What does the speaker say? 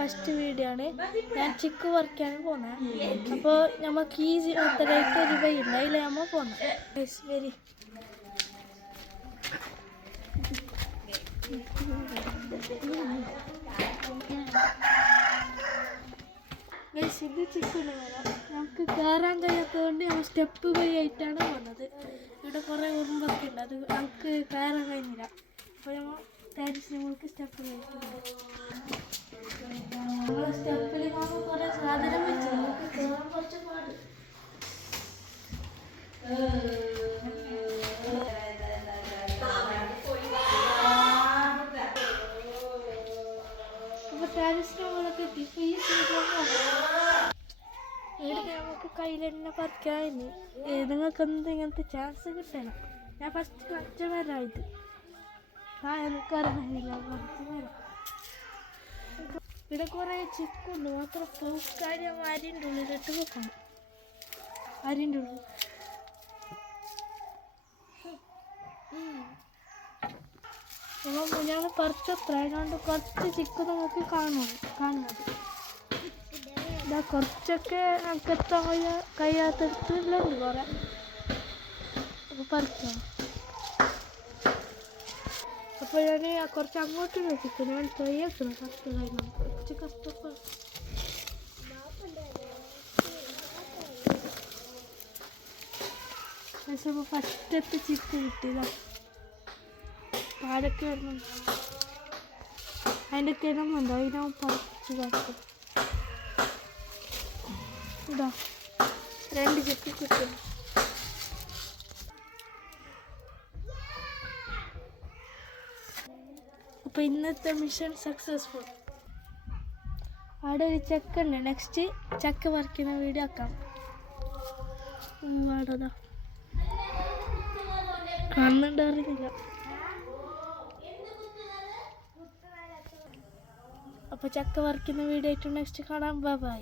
First video ആണ്. ഞാൻ ചിക്കു പറിക്കാൻ പോകുന്നത്. അപ്പോൾ നമുക്ക് ഈസി മെത്തഡായിട്ട് ഒരു വഴി ഉണ്ട്, അതിൽ നമ്മൾ പോകുന്നത്. വെരി ഇത് ചിക്കുണ്ട് വരാം. നമുക്ക് കയറാൻ കഴിയാത്തതുകൊണ്ട് നമ്മൾ സ്റ്റെപ്പ് വഴി ആയിട്ടാണ് പോകുന്നത്. ഇവിടെ കുറേ ഉറുമ്പൊക്കെ ഉണ്ട്, അത് നമുക്ക് കയറാൻ കഴിഞ്ഞില്ല. അപ്പോൾ നമ്മൾ ടെറസിന് മുകളിൽ സ്റ്റെപ്പ് കഴിക്കുന്നത്. നമ്മൾ സ്റ്റെപ്പിൽ നമ്മൾ കുറേ സാധനം വെച്ച് നമുക്ക് കയറാൻ കുറച്ച് പാട്. അപ്പോൾ ടെറസിന് മുകളിലൊക്കെ എത്തി. ഇവിടെ നമുക്ക് കയ്യിൽ തന്നെ പറിക്കാമായിരുന്നു. നിങ്ങൾക്കൊന്നും ഇങ്ങനത്തെ ചാൻസ് കിട്ടണം. ഞാൻ ഫസ്റ്റ് കുറച്ച് പേരായത് എനിക്കറിയില്ല കുറച്ച് പേര്. ഇവിടെ കുറേ ചിക്കുണ്ട്, മാത്രം പൂക്കാര്യം അരിൻ്റെ ഉള്ളിലിട്ട് വെക്കണം. അരിൻ്റെ ഉള്ളിൽ അപ്പോൾ ഞാൻ പറിച്ചത്ര അതുകൊണ്ട് കുറച്ച് ചിക്കു നമുക്ക് കാണുന്നത്. ഇതാ കുറച്ചൊക്കെ നമുക്ക് എത്താൻ കഴിയാത്തടുത്തുണ്ട് കുറേ. അപ്പോൾ പറിക്കാം. അപ്പോൾ ഞാൻ കുറച്ച് അങ്ങോട്ട് വെച്ചിട്ട് ഞാൻ തയ്യാക്കണം. ഫസ്റ്റ് കഴിഞ്ഞു കുറച്ച് കഷ്ടപ്പാട്. പക്ഷെ അപ്പോൾ ഫസ്റ്റത്തെ ചിക്ക് കിട്ടിയതാ. പാടൊക്കെ വരുന്നു, അതിൻ്റെ കിണമുണ്ടോ അതിനാ പറിച്ച് കാട്ടും. ഇതാ 2 ചിക്ക് കിട്ടും. അപ്പോൾ ഇന്നത്തെ മിഷൻ സക്സസ്ഫുൾ. അവിടെ ഒരു ചക്ക ഉണ്ട്. നെക്സ്റ്റ് ചക്ക പറിക്കുന്ന വീഡിയോ ആക്കാം. വാടതാ കാണുന്നുണ്ട് അറിയില്ല. അപ്പോൾ ചക്ക പറിക്കുന്ന വീഡിയോ ആയിട്ട് നെക്സ്റ്റ് കാണാം. ബൈ.